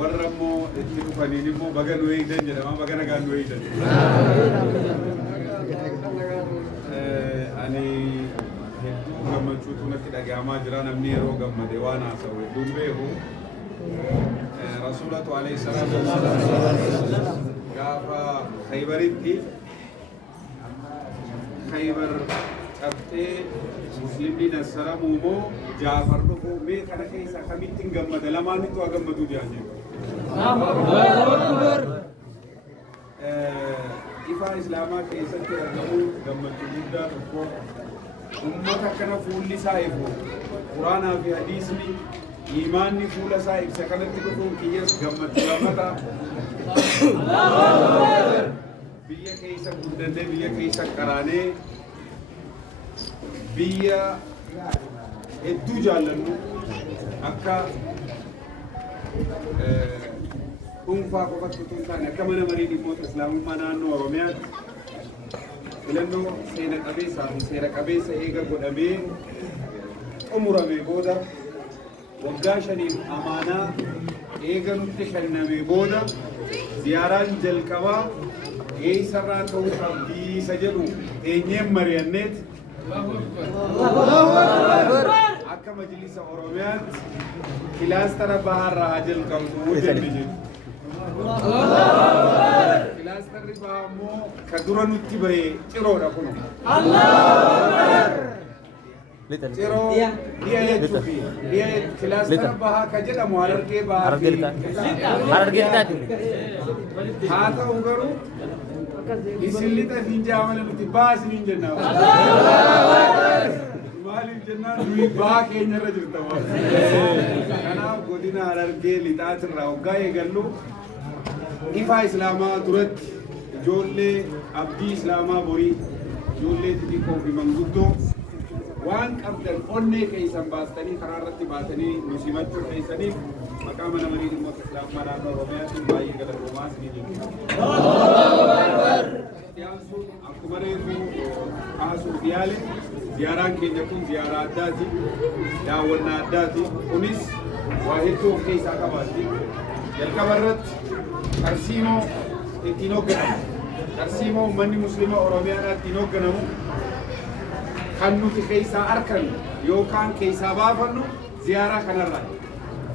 warrammo itti dhufaniin immoo baga nu eegdan jedhama baga nagaan nu eegdan. Ani hedduu gammachuutu natti dhaga'amaa jira namni yeroo gammade waan haasa'u hedduun beeku. Rasuulatu alayhi salaatu wassalaam gaafa Khaybaritti Khaybar qabxee muslimni nassaramu moo Jaafar dhufu mee kana keessa kamittiin gammada lamaanitu haa gammadu jedhan jedhu. Ifa islaamaa keessatti argamu gammachuu guddaa tokko ummata kana fuulli isaa ifu quraanaa fi hadiisni imaanni fuula isaa ibsa kanatti dhufuun kiyyas gammachuu lammata biyya keessa guddannee biyya keessa qaraanee biyya hedduu jaallannu akka dhuunfaa qofatti utuu hin taane akka mana marii dhimmoota islaamummaa naannoo Oromiyaatti filannoo seena qabeessaa fi seera qabeessa eega godhamee xumuramee booda waggaa 5 amaanaa eega nutti kennamee booda ziyaaraan jalqabaa eessarraa ta'uu qabdi isa jedhu eenyeen mari'anneet akka majlisa Oromiyaatti kilaastara baharraa haa jalqabdu jenne jedhu. Kilaastarri bahaa immoo ka dura nutti bahee ciroodha kun. Ciroo dhiya jechuufi kilaastara bahaa ka jedhamu Harargee bahaa fi haa ta'u garuu isin lixa fi jaamala nuti bahaa isiniin jennaa. Maaliif jennaan nuyi bahaa keenyarra jirta waan. Kanaaf godina Harargee lixaatirraa waggaa eegallu ifa islaamaa duratti ijoollee abdii islaamaa borii ijoollee xixiqqoo fi manguddoo waan qabdan onnee keessan baastanii karaa irratti baatanii nu simachuu keessaniif maqaa mana marii dhimmoota islaamaa naannoo Oromiyaatiin baay'ee galatoomaa isinii jenna. Akkuma reefuu kaasuuf yaale ziyaaraan keenya kun ziyaaraa addaati, daawwannaa addaati. Kunis waa hedduu of keessaa qabaatti. Jalqaba irratti tarsiimoo ittiin hoogganamu. Tarsiimoo uummanni musliima Oromiyaadhaa ittiin hoogganamu kan nuti keessaa argannu yookaan keessaa baafannu ziyaaraa kanarraa.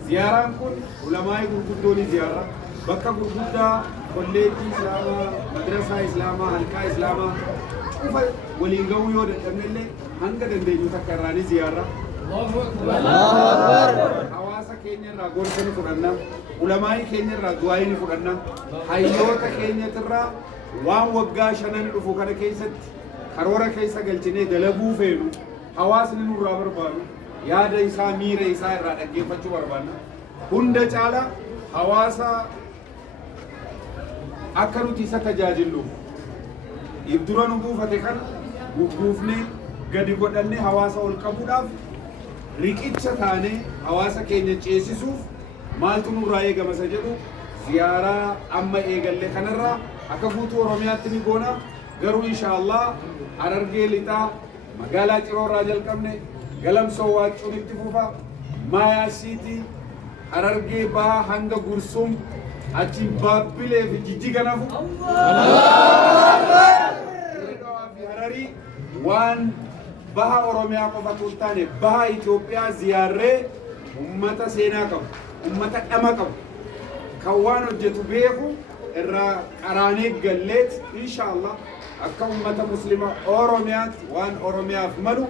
Ziyaaraan kun ulamaa'ii gurguddoo ni ziyaara. Bakka gurguddaa kolleejjii islaamaa, madrasaa islaamaa, halqaa islaamaa dhufa waliin ga'uu yoo dadhabnellee hanga dandeenyu takka irraa ni ziyaara. Hawaasa keenya irraa gorsa ni fudhanna. Ulamaa'ii keenya irraa du'aa'ii ni fudhanna. Hayyoota keenyatirraa waan waggaa 5 dhufu kana keessatti karoora keessa galchinee dalaguu feenu hawaasni nurraa barbaadu yaada isaa miira isaa irraa dhaggeeffachuu barbaanna. Hunda caala hawaasa akka nuti isa tajaajillu dura nu buufate kan gugguufnee gadi godhannee hawaasa ol qabuudhaaf riqicha taanee hawaasa keenya ceesisuuf maaltu nurraa eegama isa jedhu ziyaaraa amma eegalle kanarraa akka guutuu Oromiyaatti ni goona. Garuu inshaallah Harargee lixaa magaalaa Ciroorraa jalqabne Galamsoo Waacuun itti fufa Maayaasiitii Harargee bahaa hanga Gursum achi Baabbilee fi Jijjiga nafu Hararii waan baha Oromiyaa qofa tun taane baha Itoophiyaa ziyaarree ummata seenaa qabu ummata dhama qabu kan waan hojjetu beeku irraa qaraanee galleet inshaallah akka ummata muslima Oromiyaatti waan Oromiyaaf malu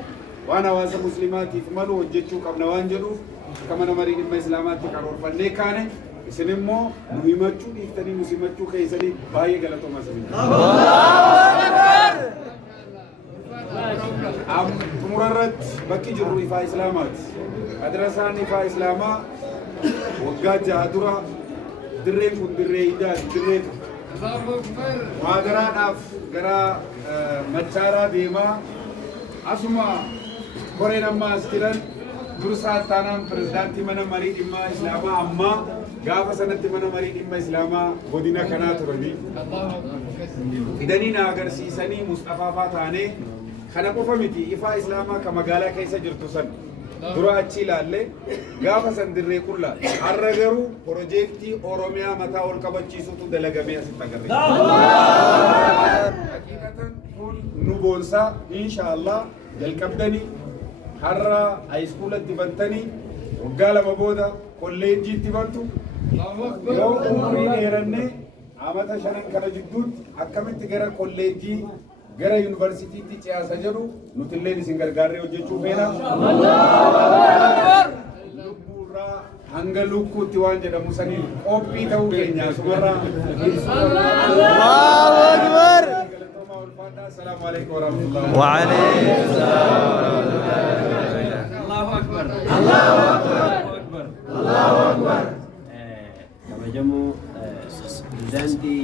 waan hawaasa muslimaatiif malu hojjechuu qabna waan jedhuuf akka mana marii dhimma islaamaatti karoorfannee kaane isin immoo nu himachuu dhiiftanii nu simachuu keessanii baay'ee galatoomaa isin. Xumurarratti bakki jirru ifaa islaamaati. Madrasaan ifaa islaamaa waggaa 6 dura dirreen kun dirree idaati dirree waagaraadhaaf gara Machaaraa deemaa asuma koreen amma as jiran dursaa taanaan pirezidaantii mana marii dhimma islaamaa ammaa gaafa sanatti mana marii dhimma islaamaa godina kanaa turanii fidanii na agarsiisanii Mustafaa taanee kana qofa miti ifaa islaamaa ka magaalaa keessa jirtu san dura achi ilaalle gaafa san dirree qullaa har'a garuu piroojeektii Oromiyaa mataa ol qabachiisutu dalagamee asitti agarre. Haqiiqatan kun nu boonsaa inshaallah jalqabdanii har'a haayiskuulatti bantanii waggaa lama booda kolleejjiitti bantu yoo umurii dheerannee amata shanan kana jidduutti akkamitti gara kolleejjii gara yuunivarsiitiitti ce'asa jedhu nuti illee isin gargaarree hojjechuu feena. Lubbuurraa hanga lukkuutti waan jedhamu sanii qophii ta'uu keenya asumarraa. Allahu Akbar. Assalamu alaikum warahmatullahi wabarakatuh. Wa alaykum assalam. Allahu Akbar. Allahu Akbar. Allahu Akbar. Kabajamoo Presidenti